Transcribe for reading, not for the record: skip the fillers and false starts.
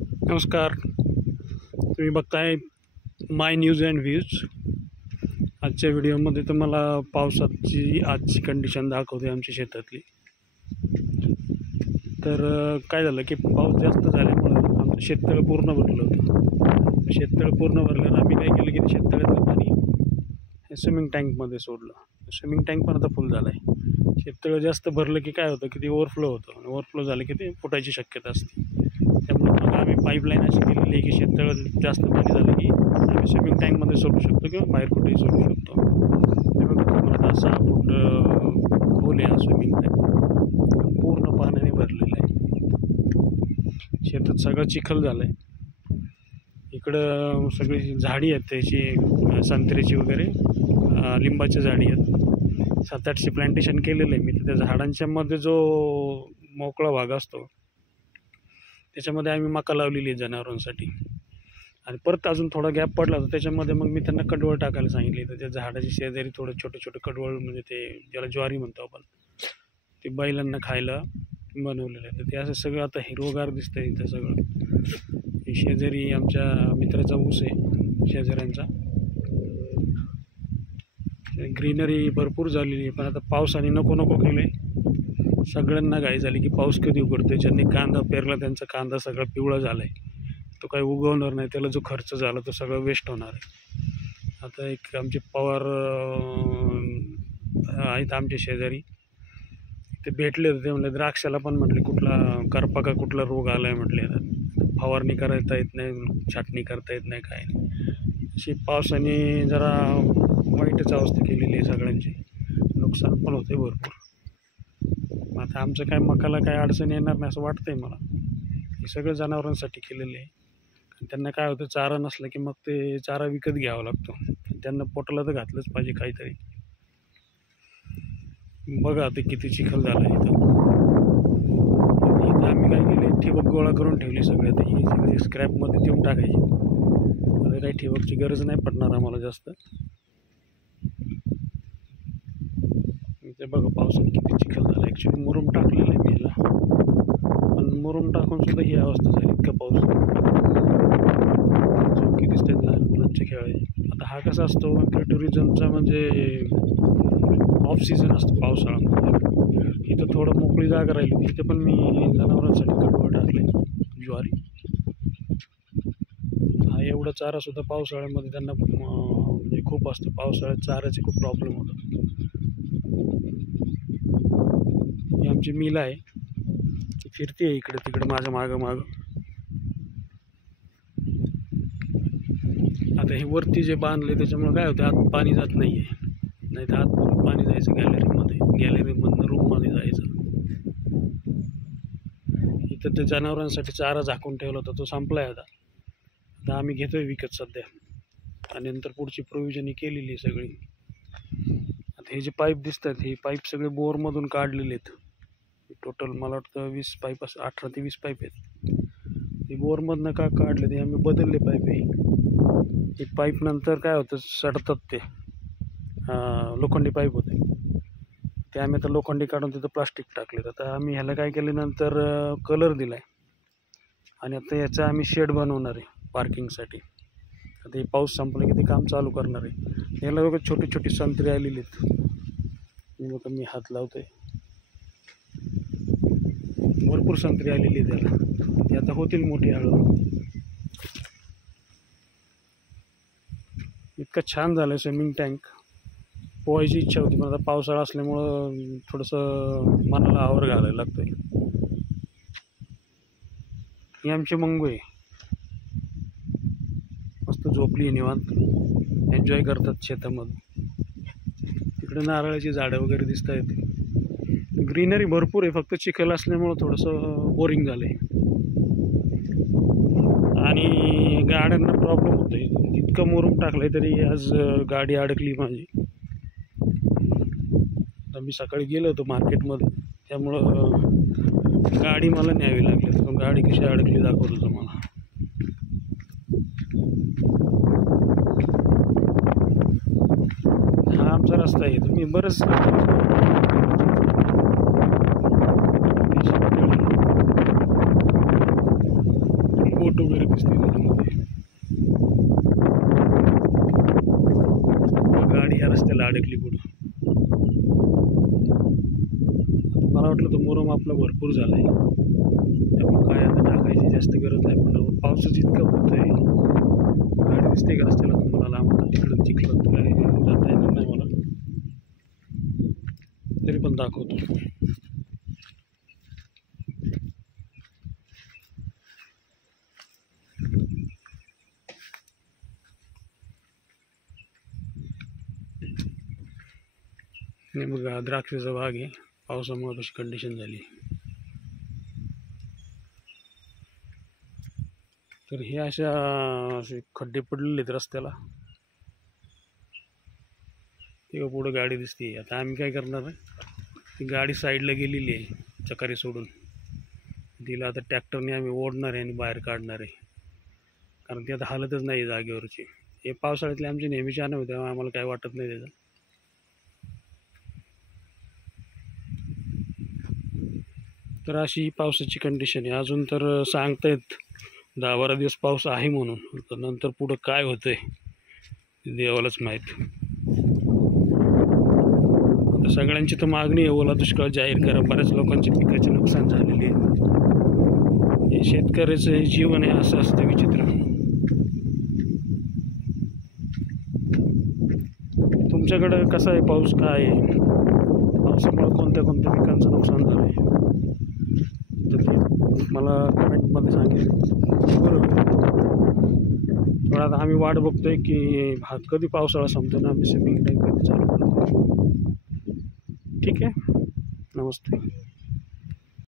नमस्कार. तुम्ही बघताय माय न्यूज अँड व्ह्यूज. आजच्या व्हिडिओमध्ये तुम्हाला पावसाची आजची कंडिशन दाखवते आमच्या शेतातली. तर काय झालं की पाऊस जास्त झाल्यामुळं आमचं शेततळं पूर्ण भरलं होतं. शेततळं पूर्ण भरल्यानं आम्ही काय केलं की शेततळ्यातलं पाणी हे स्विमिंग टँकमध्ये सोडलं. स्विमिंग टँक पण आता फुल झालं आहे. शेततळं जास्त भरलं की काय होतं की ते ओव्हरफ्लो होतं आणि ओव्हरफ्लो झालं की ते फुटायची शक्यता असते. त्यामुळे मग आम्ही पाईपलाईन अशी केलेली आहे की शेततळं जास्त पाणी झालं की आम्ही स्विमिंग टँकमध्ये सोडू शकतो किंवा बाहेर कुठेही सोडू शकतो. त्यामुळे तुम्हाला 6 फूट खोल आहे स्विमिंग टँक, पूर्ण पाण्याने भरलेलं आहे. शेतात सगळं चिखल झालं आहे. इकडं सगळी झाडी आहेत त्याची, संत्र्याची वगैरे, लिंबाच्या झाडी आहेत. 7-8 प्लांटेशन केलेलं आहे मी. तर त्या झाडांच्या मध्ये जो मोकळा भाग असतो त्याच्यामध्ये आम्ही मका लावलेली आहे जनावरांसाठी. आणि परत अजून थोडा गॅप पडला तर त्याच्यामध्ये मग मी त्यांना कडवळ टाकायला सांगितले. तर त्या झाडाची शेजारी थोडं छोटे कडवळ, म्हणजे ते ज्याला ज्वारी म्हणतो आपण, ते बैलांना खायला बनवलेलं आहे. तर ते असं सगळं आता हिरवगार दिसतं इथं सगळं. शेजारी आमच्या मित्राचा ऊस आहे शेजाऱ्यांचा. ग्रीनरी भरपूर झालेली आहे, पण आता पावसाने नको केलं आहे. सगळ्यांना घाई झाली की पाऊस कधी उघडतो. ज्यांनी कांदा पेरला त्यांचा कांदा सगळा पिवळा झाला आहे, तो काही उगवणार नाही. त्याला जो खर्च झाला तो सगळं वेस्ट होणार आहे. आता एक आमचे पवार आहेत आमच्या शेजारी, ते भेटले होते. ते म्हणले द्राक्षाला पण म्हटले कुठला करपा का कुठला रोग आला आहे म्हटले. फवारणी करता येत नाही, छाटणी करता येत नाही, काय नाही. अशी पावसाने जरा वाईटच अवस्था केलेली आहे सगळ्यांची. नुकसान पण होते भरपूर. आता आमचं काय मकाला काय अडचण येणार नाही असं वाटतंय मला. हे सगळं जनावरांसाठी केलेलं आहे. त्यांना काय होतं, चारा नसला की मग ते चारा विकत घ्यावा लागतो. त्यांना पोटाला तर घातलंच पाहिजे काहीतरी. बघा ते किती चिखल झालं इथं. आम्ही काय केले, ठिबक गोळा करून ठेवली सगळे. तर ही सगळी स्क्रॅपमध्ये देऊन टाकायची. आता काही ठिबकची गरज नाही पडणार आम्हाला जास्त. ते बघा पावसाने किती चिखल झाला. ॲक्च्युली मुरुम टाकलेलं आहे मी ह्याला, पण मुरुम टाकून सुद्धा ही अवस्था झाली. इतका पाऊस चौकी दिसते लहान मुलांचे खेळ. आता हा कसा असतो की टुरिझमचा, म्हणजे ऑफ सीझन असतो पावसाळा. इथं थोडं मोकळी जागा राहिली, तिथे पण मी जनावरांसाठी कडवळ टाकले, ज्वारी. हा एवढा चारासुद्धा पावसाळ्यामध्ये त्यांना म्हणजे खूप असतो. पावसाळ्यात चाऱ्याचे खूप प्रॉब्लेम होतात. ही आमची मिल आहे, ती फिरते इकडे तिकडे माझ्या मागं. आता हे वरती जे बांधले त्याच्यामुळे काय होतं, आत पाणी जात नाही आहे. नाही तर आत पाणी जायचं गॅलरीमधनं रूममध्ये जायचं. इथं ते जनावरांसाठी चारा झाकून ठेवला होता, तो संपला आहे आता आम्ही घेतोय विकत सध्या. आणि नंतर पुढची प्रोव्हिजन केलेली आहे सगळी. आता हे जे पाईप दिसतात, हे पाईप सगळे बोरमधून काढलेले आहेत. टोटल मला वाटतं 20 पाईप, 18 ते 20 पाईप आहेत. ते बोरमधनं का काढले ते आम्ही बदलले पाईप आहे. ते पाईप नंतर काय होतं, सडतात. ते लोखंडी पाईप होते, ते आम्ही आता लोखंडी काढून तिथं प्लास्टिक टाकले. आता आम्ही ह्याला काय केले, नंतर कलर दिला आहे. आणि आता याचा आम्ही शेड बनवणार आहे पार्किंगसाठी. आता हे पाऊस संपला की ते काम चालू करणार आहे. याला बघा छोटी संत्री आलेली आहेत. मी हात लावतोय, भरपूर संत्री आलेली आहे त्याला. ते आता होतील मोठी हळूहळू. इतकं छान झालं स्विमिंग टँक. पोहायची इच्छा होती, पण आता पावसाळा असल्यामुळं थोडंसं मनाला आवर घालायला लागतंय. ही आमची मंगू आहे, मस्त झोपली आहे निवांत, एन्जॉय करतात शेतामध्ये. तिकडे नारळाची झाडं वगैरे दिसत आहेत. ग्रीनरी भरपूर आहे, फक्त चिखल असल्यामुळं थोडंसं बोरिंग झालं आहे. आणि गाड्यांना प्रॉब्लेम होतो आहे. इतकं मुरुम टाकलं आहे तरी आज गाडी अडकली माझी. तर मी सकाळी गेलो होतो मार्केटमध्ये, त्यामुळं गाडी मला न्यावी लागली. तर गाडी कशी अडकली दाखवतो तुम्हाला. हा आमचा रस्ता आहे. तुम्ही बरंच बोट वगैरे दिसते त्याच्यामध्ये. गाडी या रस्त्याला अडकली पुढं. मला वाटलं तो मुरुम आपला भरपूर झाला आहे, त्यामुळे काय आता टाकायची जास्त गरज नाही. पण पावसाच इतकं होत आहे, गाडी दिसते का रस्त्याला तुम्हाला? आम्हाला तिकडं चिखलात काय जाता येणार नाही मला, तरी पण दाखवतो. नाही बघा, द्राक्षाचा भाग आहे, पावसामुळे कशी कंडिशन झाली. तर हे असे खड्डे पडलेले आहेत रस्त्याला. तेव्हा पुढं गाडी दिसते. आता आम्ही काय करणार आहे, ती गाडी साईडला गेलेली आहे चकारी सोडून, तिला आता ट्रॅक्टरने आम्ही ओढणार आहे आणि बाहेर काढणार आहे, कारण ती आता हालतच नाही जागेवरची. हे पावसाळ्यातले आमची नेहमीची अनुभव, तेव्हा आम्हाला काय वाटत नाही त्याचं. तर अशी पावसाची कंडिशन आहे. अजून तर सांगतायत 10-12 दिवस पाऊस आहे म्हणून, तर नंतर पुढं काय होतंय देवालाच माहीत. आता सगळ्यांची तर मागणी आहे ओला दुष्काळ जाहीर करा. बऱ्याच लोकांचे पिकाचे नुकसान झालेले आहे. हे शेतकऱ्याचं हे जीवन आहे, असं असतं विचित्र. तुमच्याकडं कसा आहे पाऊस, काय आहे, पावसामुळे कोणत्या कोणत्या पिकांचं नुकसान झालं आहे, तर ते मला कमेंटमध्ये सांगितलं बरोबर. पण आता आम्ही वाट बघतोय की हा कधी पावसाळा संपतो ना, आम्ही स्विमिंग टँक कधी चालू करतो. ठीक आहे, नमस्ते.